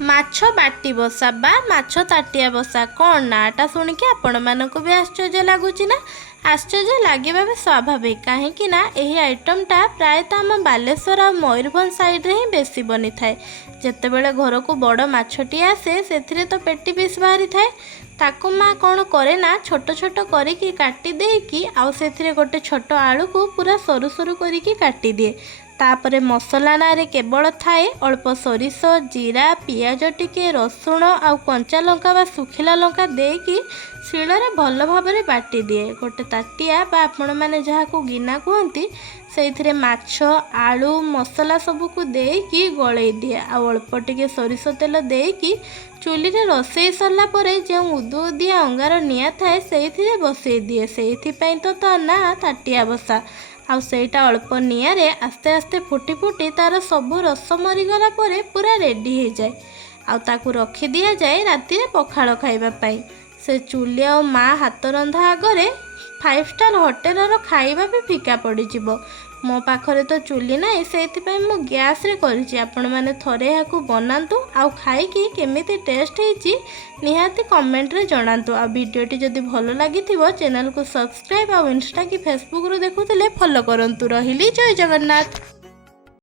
ମାଛ ବାଟି ବସା ବା ମାଛ ତାଟିଆ ବସା କ'ଣ ନାଁଟା ଶୁଣିକି ଆପଣମାନଙ୍କୁ ବି ଆଶ୍ଚର୍ଯ୍ୟ ଲାଗୁଛି ନା? ଆଶ୍ଚର୍ଯ୍ୟ ଲାଗିବା ବି ସ୍ୱାଭାବିକ, କାହିଁକି ନା ଏହି ଆଇଟମ୍ଟା ପ୍ରାୟତଃ ଆମ ବାଲେଶ୍ୱର ଆଉ ମୟୂରଭଞ୍ଜ ସାଇଡ଼୍ରେ ହିଁ ବେଶୀ ବନିଥାଏ। ଯେତେବେଳେ ଘରକୁ ବଡ଼ ମାଛଟିଏ ଆସେ ସେଥିରେ ତ ପେଟି ପିସ୍ ବାହାରିଥାଏ। ତାକୁ ମା କ'ଣ କରେ ନା ଛୋଟ ଛୋଟ କରିକି କାଟି ଦେଇକି ଆଉ ସେଥିରେ ଗୋଟେ ଛୋଟ ଆଳୁକୁ ପୁରା ସରୁ ସରୁ କରିକି କାଟିଦିଏ। ତାପରେ ମସଲା ନାଁରେ କେବଳ ଥାଏ ଅଳ୍ପ ସୋରିଷ, ଜିରା, ପିଆଜ ଟିକେ, ରସୁଣ ଆଉ କଞ୍ଚା ଲଙ୍କା ବା ଶୁଖିଲା ଲଙ୍କା ଦେଇକି ଶିଳରେ ଭଲ ଭାବରେ ବାଟିଦିଏ। ଗୋଟେ ତାଟିଆ ବା ଆପଣମାନେ ଯାହାକୁ ଗିନା କୁହନ୍ତି ସେଇଥିରେ ମାଛ, ଆଳୁ, ମସଲା ସବୁକୁ ଦେଇକି ଗଳେଇ ଦିଏ ଆଉ ଅଳ୍ପ ଟିକେ ସୋରିଷ ତେଲ ଦେଇକି ଚୁଲିରେ ରୋଷେଇ ସରିଲା ପରେ ଯେଉଁ ଉଦୁଉଦିଆ ଅଙ୍ଗାର ନିଆଁ ଥାଏ ସେଇଥିରେ ବସେଇ ଦିଏ। ସେଇଥିପାଇଁ ତ ତା ନାଁ ତାଟିଆ ବସା। ଆଉ ସେଇଟା ଅଳ୍ପ ନିଆଁରେ ଆସ୍ତେ ଆସ୍ତେ ଫୁଟି ଫୁଟି ତାର ସବୁ ରସ ମରିଗଲା ପରେ ପୁରା ରେଡ଼ି ହେଇଯାଏ। ଆଉ ତାକୁ ରଖି ଦିଆଯାଏ ରାତିରେ ପଖାଳ ଖାଇବା ପାଇଁ। ସେ ଚୁଲି ଆଉ ମା ହାତ ରନ୍ଧା ଆଗରେ 5 ଷ୍ଟାର ହୋଟେଲର ଖାଇବା ବି ଫିକା ପଡ଼ିଯିବ। ମୋ ପାଖରେ ତ ଚୁଲି ନାହିଁ, ସେଇଥିପାଇଁ ମୁଁ ଗ୍ୟାସ୍ରେ କରିଛି। ଆପଣମାନେ ଥରେ ଏହାକୁ ବନାନ୍ତୁ ଆଉ ଖାଇକି କେମିତି ଟେଷ୍ଟ ହେଇଛି ନିହାତି କମେଣ୍ଟରେ ଜଣାନ୍ତୁ। ଆଉ ଭିଡ଼ିଓଟି ଯଦି ଭଲ ଲାଗିଥିବ ଚ୍ୟାନେଲକୁ ସବସ୍କ୍ରାଇବ୍ ଆଉ ଇନଷ୍ଟା କି ଫେସବୁକରୁ ଦେଖୁଥିଲେ ଫଲୋ କରନ୍ତୁ। ରହିଲି, ଜୟ ଜଗନ୍ନାଥ।